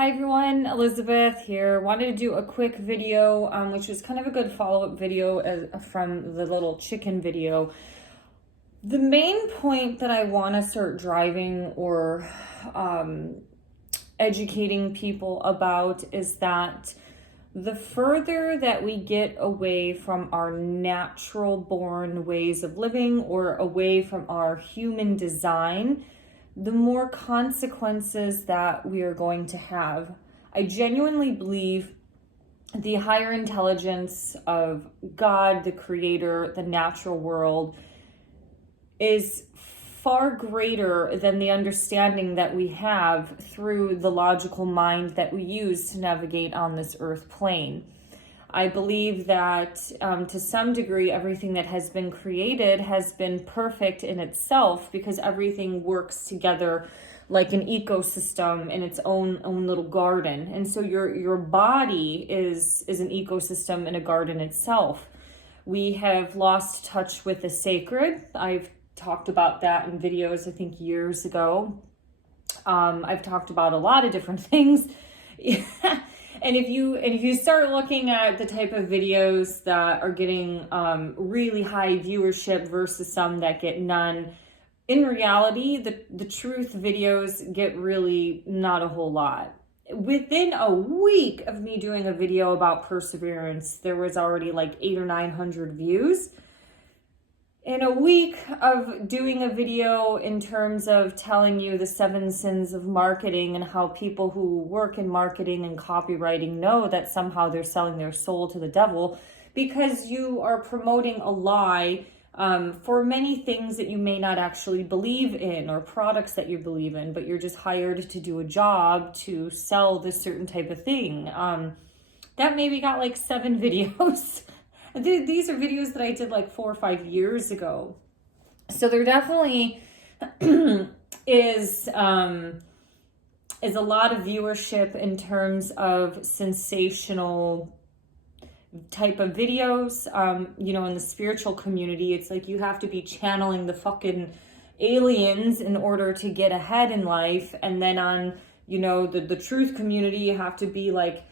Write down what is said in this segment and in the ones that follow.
Hi everyone, Elizabeth here. Wanted to do a quick video, which was kind of a good follow-up video from the little chicken video. The main point that I want to start driving or educating people about is that the further that we get away from our natural born ways of living or away from our human design, the more consequences that we are going to have. I genuinely believe the higher intelligence of God, the creator, the natural world, is far greater than the understanding that we have through the logical mind that we use to navigate on this earth plane. I believe that to some degree, everything that has been created has been perfect in itself because everything works together like an ecosystem in its own little garden. And so your body is an ecosystem in a garden itself. We have lost touch with the sacred. I've talked about that in videos, I think years ago. I've talked about a lot of different things. And if you start looking at the type of videos that are getting really high viewership versus some that get none, in reality, the truth videos get really not a whole lot. Within a week of me doing a video about perseverance, there was already like 800 or 900 views. In a week of doing a video in terms of telling you the 7 sins of marketing and how people who work in marketing and copywriting know that somehow they're selling their soul to the devil because you are promoting a lie for many things that you may not actually believe in or products that you believe in, but you're just hired to do a job to sell this certain type of thing. That maybe got like 7 videos. These are videos that I did like 4 or 5 years ago. So there definitely is a lot of viewership in terms of sensational type of videos. In the spiritual community, it's like you have to be channeling the fucking aliens in order to get ahead in life. And then on, the truth community, you have to be like,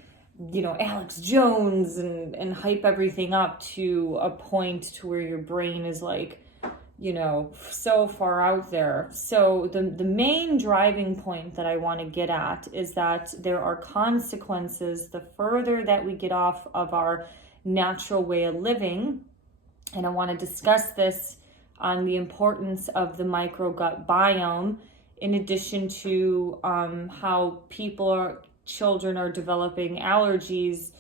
Alex Jones and hype everything up to a point to where your brain is like, so far out there. So the main driving point that I want to get at is that there are consequences the further that we get off of our natural way of living. And I want to discuss this on the importance of the microgut biome, in addition to how children are developing allergies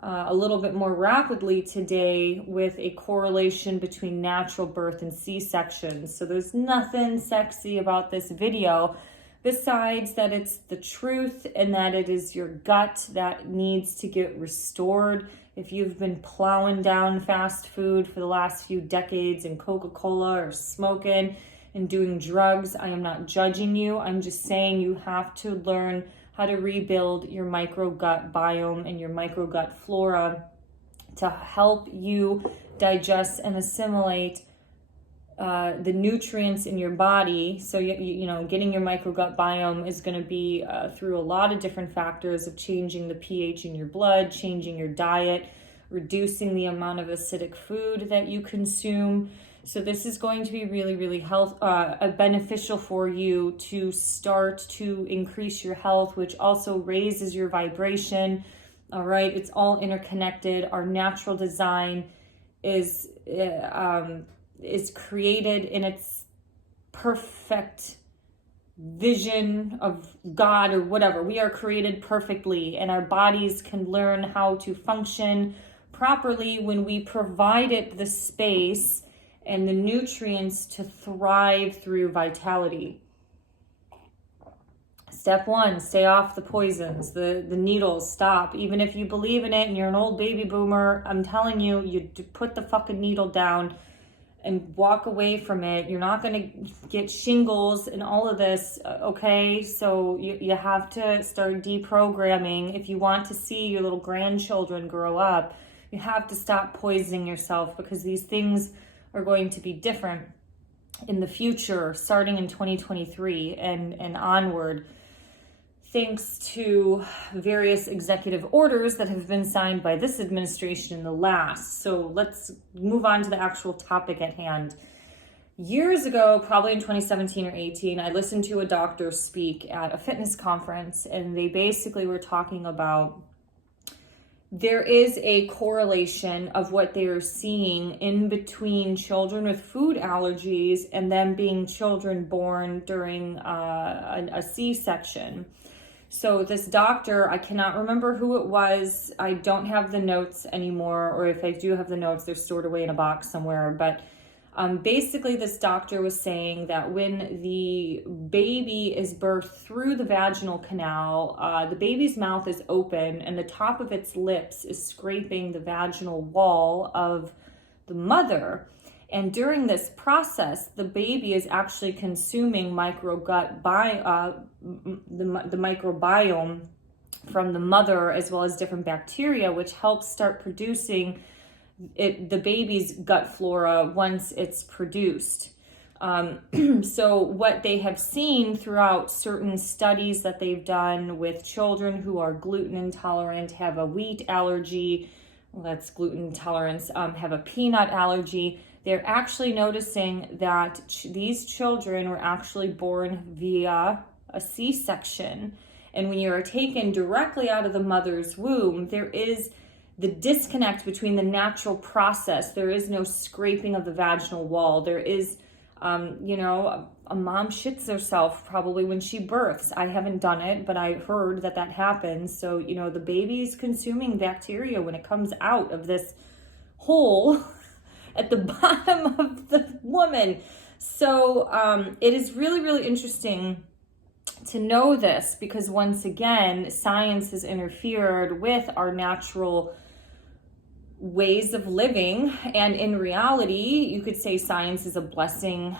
a little bit more rapidly today with a correlation between natural birth and C-sections. So there's nothing sexy about this video besides that it's the truth and that it is your gut that needs to get restored. If you've been plowing down fast food for the last few decades and Coca-Cola or smoking and doing drugs, I am not judging you. I'm just saying you have to learn how to rebuild your microgut biome and your microgut flora to help you digest and assimilate the nutrients in your body. So, getting your microgut biome is going to be through a lot of different factors of changing the pH in your blood, changing your diet, reducing the amount of acidic food that you consume. So this is going to be really, really beneficial for you to start to increase your health, which also raises your vibration. All right, it's all interconnected. Our natural design is created in its perfect vision of God or whatever. We are created perfectly, and our bodies can learn how to function properly when we provide it the space and the nutrients to thrive through vitality. Step 1, stay off the poisons, the needles, stop. Even if you believe in it and you're an old baby boomer, I'm telling you, you put the fucking needle down and walk away from it. You're not going to get shingles and all of this, okay? So you have to start deprogramming. If you want to see your little grandchildren grow up, you have to stop poisoning yourself, because these things are going to be different in the future, starting in 2023 and onward. thanks to various executive orders that have been signed by this administration in the last. So let's move on to the actual topic at hand. Years ago, probably in 2017 or 18, I listened to a doctor speak at a fitness conference, and they basically were talking about there is a correlation of what they are seeing in between children with food allergies and them being children born during a C-section. So this doctor, I cannot remember who it was. I don't have the notes anymore, or if I do have the notes, they're stored away in a box somewhere. But basically, this doctor was saying that when the baby is birthed through the vaginal canal, the baby's mouth is open and the top of its lips is scraping the vaginal wall of the mother. And during this process, the baby is actually consuming the microbiome from the mother, as well as different bacteria, which helps start producing the baby's gut flora once it's produced. So what they have seen throughout certain studies that they've done with children who are gluten intolerant, have a wheat allergy, well, that's gluten intolerance, have a peanut allergy, they're actually noticing that these children were actually born via a C-section. And when you are taken directly out of the mother's womb, there is the disconnect between the natural process. There is no scraping of the vaginal wall. There is, a mom shits herself probably when she births. I haven't done it, but I heard that happens. So, the baby's consuming bacteria when it comes out of this hole at the bottom of the woman. So it is really, really interesting to know this, because once again, science has interfered with our natural ways of living. And in reality, you could say science is a blessing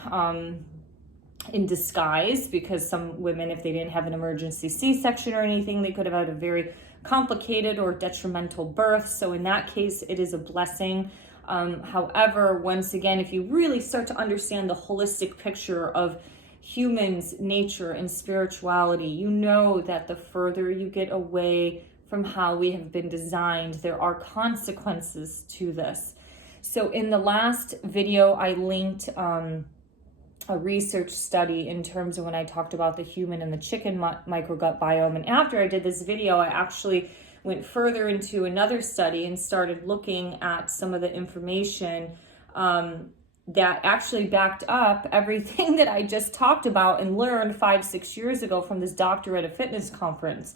in disguise, because some women, if they didn't have an emergency C-section or anything, they could have had a very complicated or detrimental birth. So in that case, it is a blessing. However, once again, if you really start to understand the holistic picture of humans' nature and spirituality, you know that the further you get away from how we have been designed, there are consequences to this. So in the last video, I linked a research study in terms of when I talked about the human and the chicken microgut biome. And after I did this video, I actually went further into another study and started looking at some of the information that actually backed up everything that I just talked about and learned 5-6 years ago from this doctor at a fitness conference.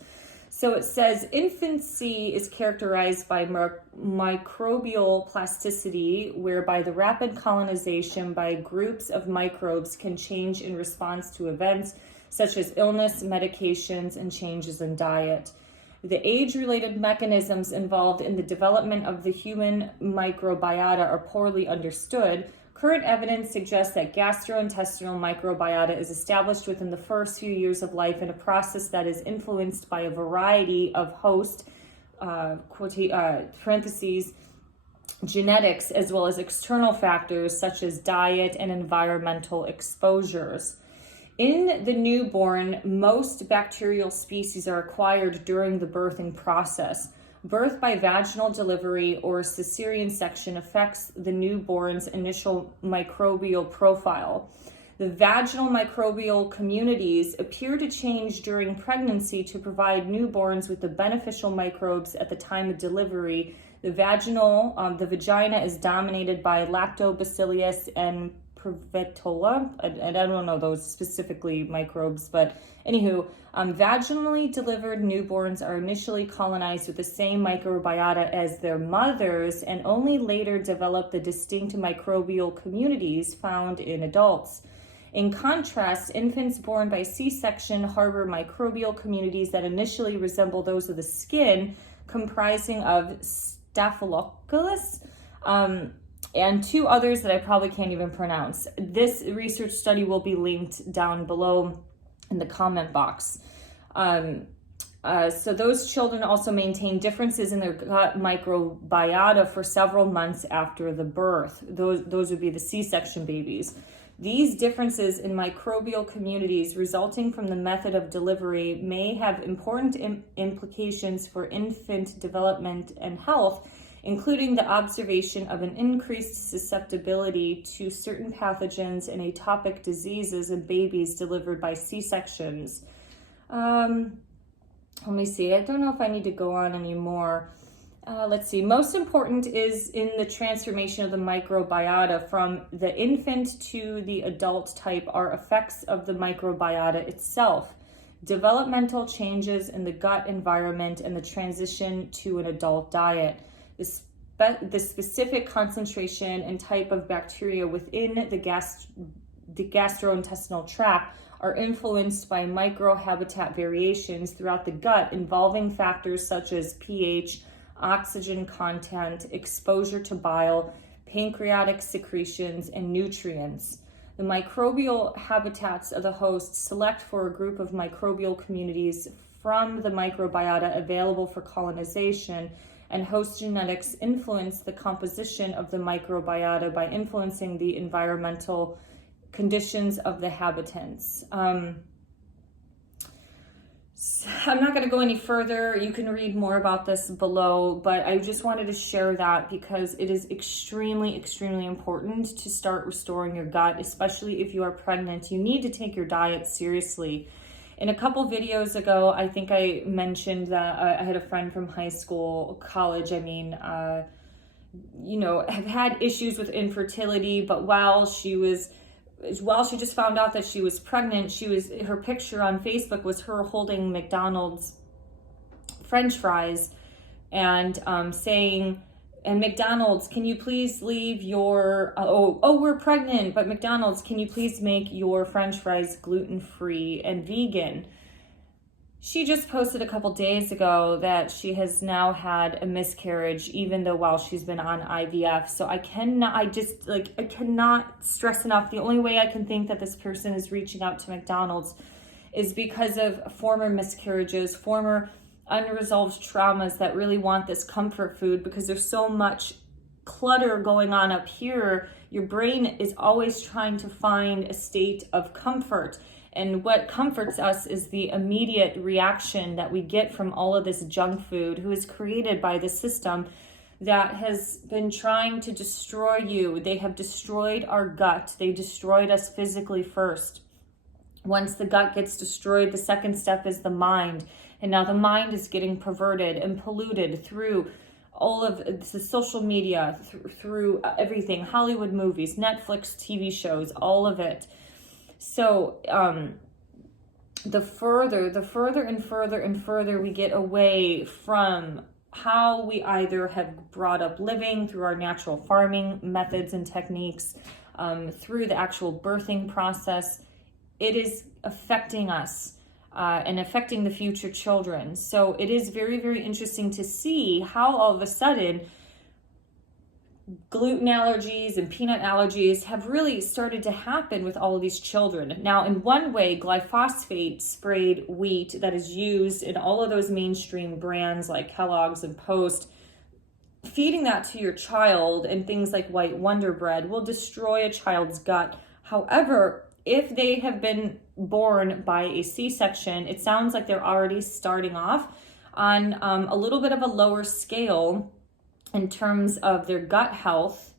So it says infancy is characterized by microbial plasticity, whereby the rapid colonization by groups of microbes can change in response to events such as illness, medications, and changes in diet. The age-related mechanisms involved in the development of the human microbiota are poorly understood. Current evidence suggests that gastrointestinal microbiota is established within the first few years of life in a process that is influenced by a variety of host, parentheses, genetics, as well as external factors such as diet and environmental exposures. In the newborn, most bacterial species are acquired during the birthing process. Birth by vaginal delivery or caesarean section affects the newborn's initial microbial profile. The vaginal microbial communities appear to change during pregnancy to provide newborns with the beneficial microbes at the time of delivery. The vagina is dominated by Lactobacillus and Prevetola. I don't know those specifically microbes, but anywho, vaginally delivered newborns are initially colonized with the same microbiota as their mothers and only later develop the distinct microbial communities found in adults. In contrast, infants born by C-section harbor microbial communities that initially resemble those of the skin, comprising of Staphylococcus, and two others that I probably can't even pronounce. This research study will be linked down below in the comment box. So those children also maintain differences in their gut microbiota for several months after the birth. Those would be the C-section babies. These differences in microbial communities resulting from the method of delivery may have important implications for infant development and health, including the observation of an increased susceptibility to certain pathogens and atopic diseases in babies delivered by C-sections. Let me see. I don't know if I need to go on anymore. Let's see. Most important is in the transformation of the microbiota from the infant to the adult type are effects of the microbiota itself, developmental changes in the gut environment, and the transition to an adult diet. The specific concentration and type of bacteria within the gastrointestinal tract are influenced by microhabitat variations throughout the gut involving factors such as pH, oxygen content, exposure to bile, pancreatic secretions, and nutrients. The microbial habitats of the host select for a group of microbial communities from the microbiota available for colonization, and host genetics influence the composition of the microbiota by influencing the environmental conditions of the habitants. I'm not going to go any further. You can read more about this below, but I just wanted to share that because it is extremely, extremely important to start restoring your gut, especially if you are pregnant. You need to take your diet seriously. In a couple videos ago, I think I mentioned that I had a friend from high school, college, have had issues with infertility, but while she just found out that she was pregnant, her picture on Facebook was her holding McDonald's French fries and saying, and McDonald's, can you please leave your, we're pregnant, but McDonald's, can you please make your French fries gluten-free and vegan? She just posted a couple days ago that she has now had a miscarriage, even though while she's been on IVF. So I cannot stress enough. The only way I can think that this person is reaching out to McDonald's is because of former miscarriages, former unresolved traumas that really want this comfort food, because there's so much clutter going on up here. Your brain is always trying to find a state of comfort. And what comforts us is the immediate reaction that we get from all of this junk food, who is created by the system that has been trying to destroy you. They have destroyed our gut. They destroyed us physically first. Once the gut gets destroyed, the second step is the mind. And now the mind is getting perverted and polluted through all of the social media, through everything, Hollywood movies, Netflix, TV shows, all of it. So the further and further we get away from how we either have brought up living through our natural farming methods and techniques, through the actual birthing process, it is affecting us and affecting the future children. So it is very, very interesting to see how all of a sudden gluten allergies and peanut allergies have really started to happen with all of these children. Now, in one way, glyphosate sprayed wheat that is used in all of those mainstream brands like Kellogg's and Post, feeding that to your child and things like white Wonder Bread will destroy a child's gut. However, if they have been born by a C-section, it sounds like they're already starting off on a little bit of a lower scale in terms of their gut health,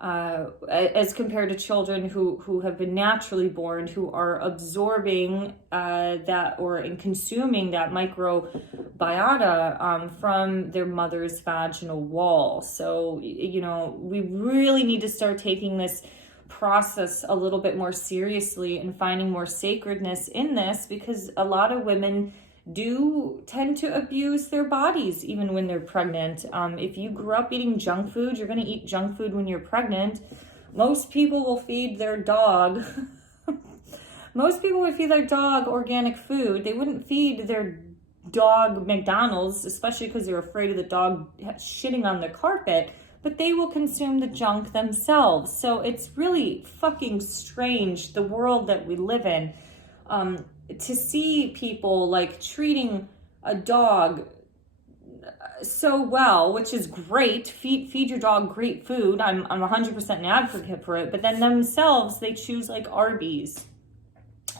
as compared to children who have been naturally born, who are absorbing and consuming that microbiota from their mother's vaginal wall. So, we really need to start taking this process a little bit more seriously and finding more sacredness in this, because a lot of women do tend to abuse their bodies even when they're pregnant. If you grew up eating junk food, you're going to eat junk food when you're pregnant. Most people will feed their dog organic food. They wouldn't feed their dog McDonald's, especially because they're afraid of the dog shitting on the carpet, but they will consume the junk themselves. So it's really fucking strange, the world that we live in. To see people like treating a dog so well, which is great. Feed your dog great food. I'm 100% an advocate for it. But then themselves, they choose like Arby's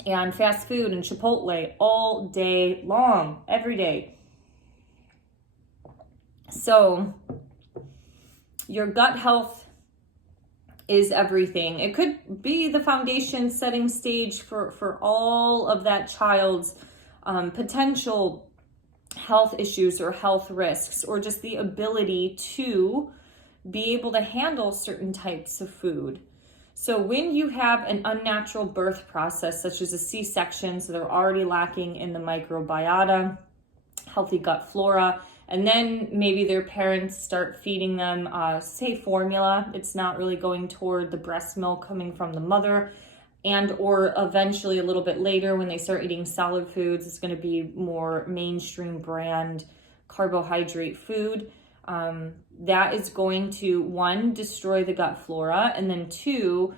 and fast food and Chipotle all day long, every day. So your gut health is everything. It could be the foundation setting stage for all of that child's potential health issues or health risks, or just the ability to be able to handle certain types of food. So when you have an unnatural birth process, such as a C-section, so they're already lacking in the microbiota, healthy gut flora, and then maybe their parents start feeding them, say, formula. It's not really going toward the breast milk coming from the mother, and or eventually a little bit later when they start eating solid foods, it's going to be more mainstream brand carbohydrate food. That is going to, one, destroy the gut flora, and then two,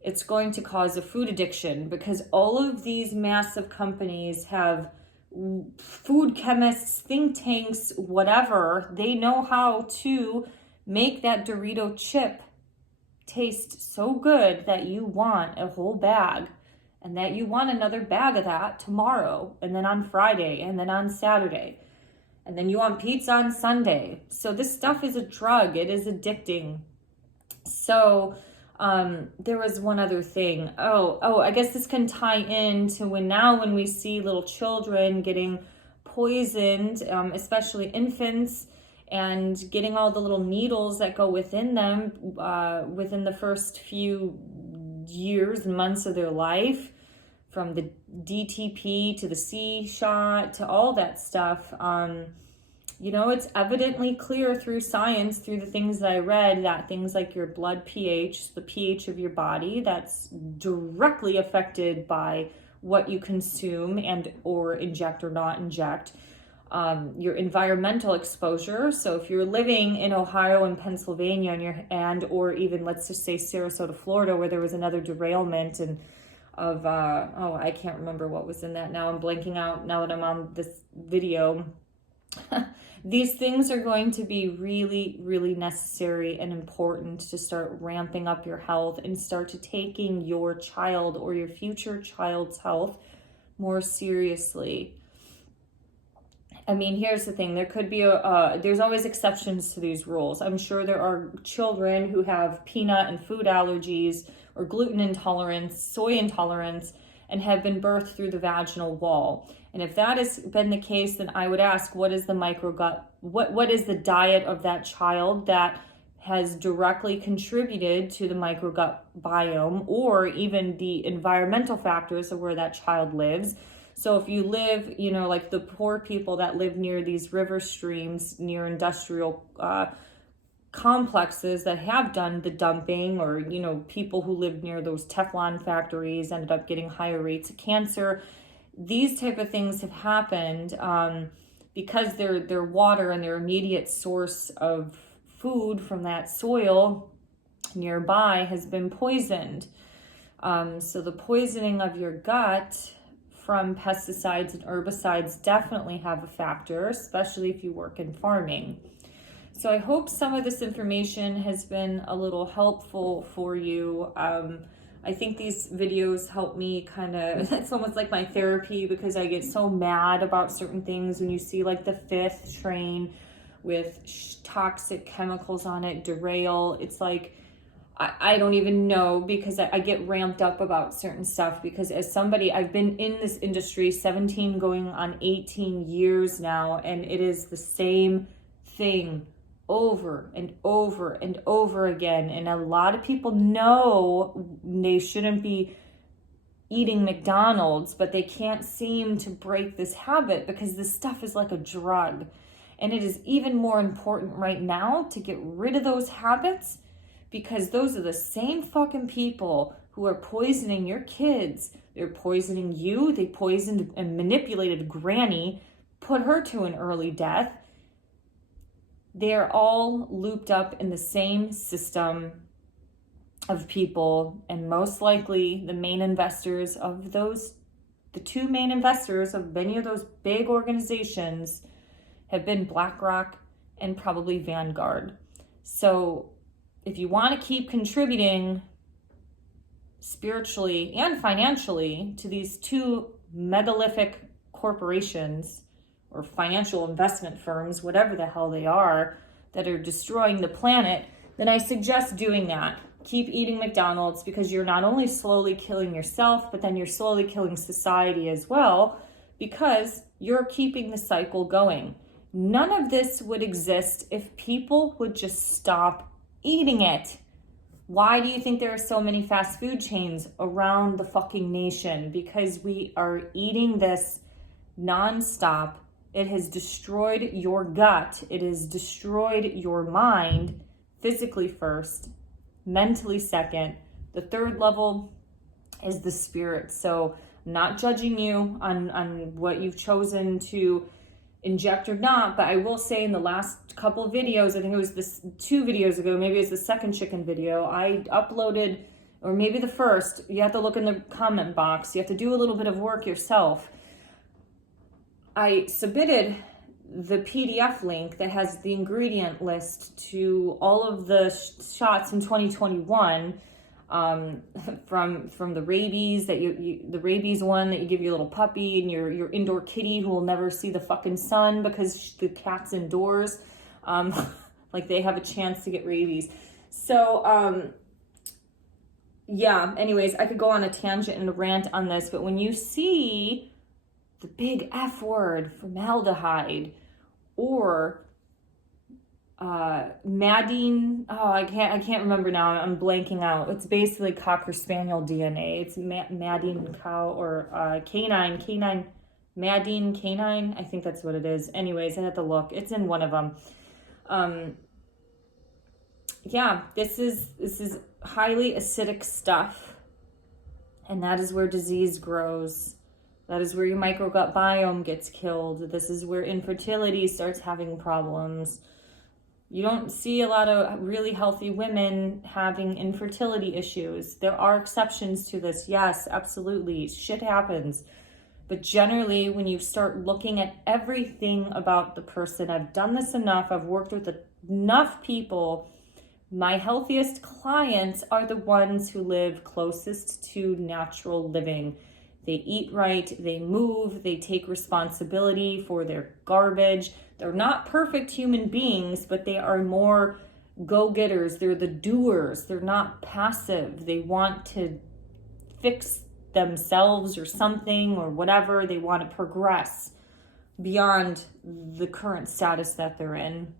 it's going to cause a food addiction, because all of these massive companies have food chemists, think tanks, whatever. They know how to make that Dorito chip taste so good that you want a whole bag, and that you want another bag of that tomorrow, and then on Friday, and then on Saturday, and then you want pizza on Sunday. So this stuff is a drug. It is addicting. So there was one other thing. I guess this can tie into when we see little children getting poisoned, especially infants, and getting all the little needles that go within them within the first few years, months of their life, from the DTP to the C shot to all that stuff. It's evidently clear through science, through the things that I read, that things like your blood pH, the pH of your body, that's directly affected by what you consume and or inject or not inject. Your environmental exposure. So if you're living in Ohio and Pennsylvania or even, let's just say, Sarasota, Florida, where there was another derailment I can't remember what was in that now. I'm blanking out now that I'm on this video. These things are going to be really, really necessary and important to start ramping up your health and start to taking your child or your future child's health more seriously. I mean, here's the thing. There could be there's always exceptions to these rules. I'm sure there are children who have peanut and food allergies or gluten intolerance, soy intolerance, and have been birthed through the vaginal wall. And if that has been the case, then I would ask, what is the microgut? What is the diet of that child that has directly contributed to the microgut biome, or even the environmental factors of where that child lives? So if you live, like the poor people that live near these river streams, near industrial complexes that have done the dumping, or, people who live near those Teflon factories ended up getting higher rates of cancer. These type of things have happened because their water and their immediate source of food from that soil nearby has been poisoned. So the poisoning of your gut from pesticides and herbicides definitely have a factor, especially if you work in farming. So I hope some of this information has been a little helpful for you. I think these videos help me it's almost like my therapy, because I get so mad about certain things when you see like the 5th train with toxic chemicals on it derail. It's like, I don't even know, because I get ramped up about certain stuff, because as somebody, I've been in this industry 17 going on 18 years now, and it is the same thing over and over and over again. And a lot of people know they shouldn't be eating McDonald's, but they can't seem to break this habit, because this stuff is like a drug. And it is even more important right now to get rid of those habits, because those are the same fucking people who are poisoning your kids. They're poisoning you. They poisoned and manipulated Granny, put her to an early death. They're all looped up in the same system of people, and most likely the main investors of the two main investors of many of those big organizations have been BlackRock and probably Vanguard. So if you want to keep contributing spiritually and financially to these two megalithic corporations or financial investment firms, whatever the hell they are, that are destroying the planet, then I suggest doing that. Keep eating McDonald's, because you're not only slowly killing yourself, but then you're slowly killing society as well, because you're keeping the cycle going. None of this would exist if people would just stop eating it. Why do you think there are so many fast food chains around the fucking nation? Because we are eating this nonstop. It has destroyed your gut. It has destroyed your mind, physically first, mentally second. The third level is the spirit. So I'm not judging you on what you've chosen to inject or not, but I will say in the last couple of videos, I think it was this 2 videos ago, maybe it was the second chicken video, I uploaded, or maybe the first, you have to look in the comment box, you have to do a little bit of work yourself. I submitted the PDF link that has the ingredient list to all of the shots in 2021, from the rabies that the rabies one that you give your little puppy and your indoor kitty who will never see the fucking sun because the cat's indoors, like they have a chance to get rabies. So yeah, anyways, I could go on a tangent and a rant on this, but when you see the big F word, formaldehyde, or Madine, I can't remember now, I'm blanking out. It's basically Cocker Spaniel DNA. It's Madine cow, or canine, Madine canine, I think that's what it is. Anyways, I had to look. It's in one of them. Yeah, this is highly acidic stuff, and that is where disease grows. That is where your microgut biome gets killed. This is where infertility starts having problems. You don't see a lot of really healthy women having infertility issues. There are exceptions to this. Yes, absolutely. Shit happens. But generally, when you start looking at everything about the person, I've done this enough. I've worked with enough people. My healthiest clients are the ones who live closest to natural living. They eat right, they move, they take responsibility for their garbage. They're not perfect human beings, but they are more go-getters. They're the doers. They're not passive. They want to fix themselves or something or whatever. They want to progress beyond the current status that they're in.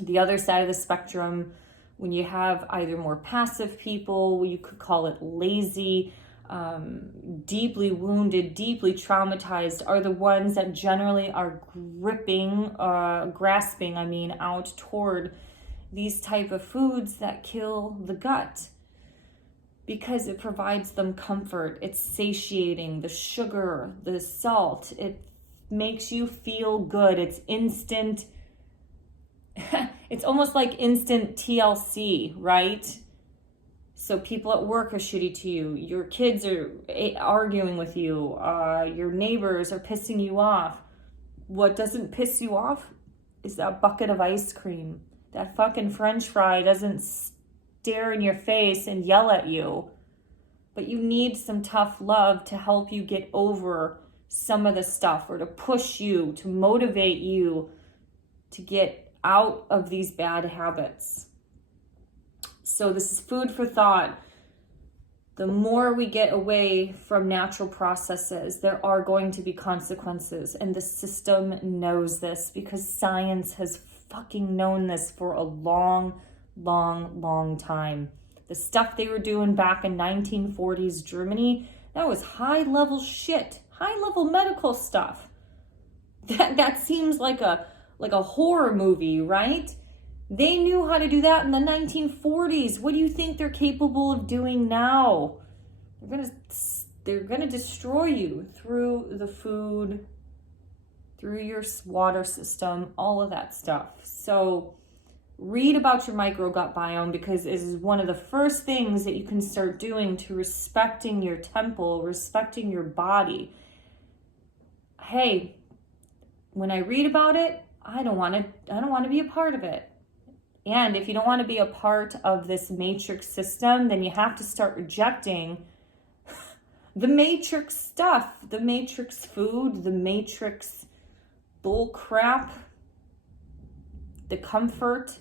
The other side of the spectrum, when you have either more passive people, you could call it lazy, deeply wounded, deeply traumatized, are the ones that generally are grasping out toward these type of foods that kill the gut, because it provides them comfort. It's satiating. The sugar, the salt, it makes you feel good. It's instant. It's almost like instant TLC, right? So people at work are shitty to you. Your kids are arguing with you. Your neighbors are pissing you off. What doesn't piss you off is that bucket of ice cream. That fucking French fry doesn't stare in your face and yell at you. But you need some tough love to help you get over some of the stuff, or to push you, to motivate you to get out of these bad habits. So this is food for thought. The more we get away from natural processes, there are going to be consequences. And the system knows this, because science has fucking known this for a long, long, long time. The stuff they were doing back in 1940s Germany, that was high-level shit, high-level medical stuff. That seems like a horror movie, right? They knew how to do that in the 1940s. What do you think they're capable of doing now? They're gonna destroy you through the food, through your water system, all of that stuff. So read about your microgut biome, because it is one of the first things that you can start doing to respecting your temple, respecting your body. Hey, when I read about it, I don't want to be a part of it. And if you don't want to be a part of this matrix system, then you have to start rejecting the matrix stuff, the matrix food, the matrix bull crap, the comfort.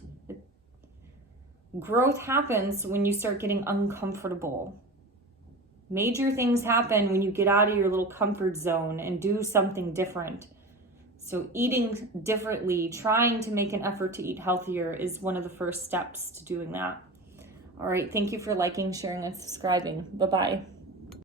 Growth happens when you start getting uncomfortable. Major things happen when you get out of your little comfort zone and do something different. So eating differently, trying to make an effort to eat healthier is one of the first steps to doing that. All right, thank you for liking, sharing, and subscribing. Bye-bye.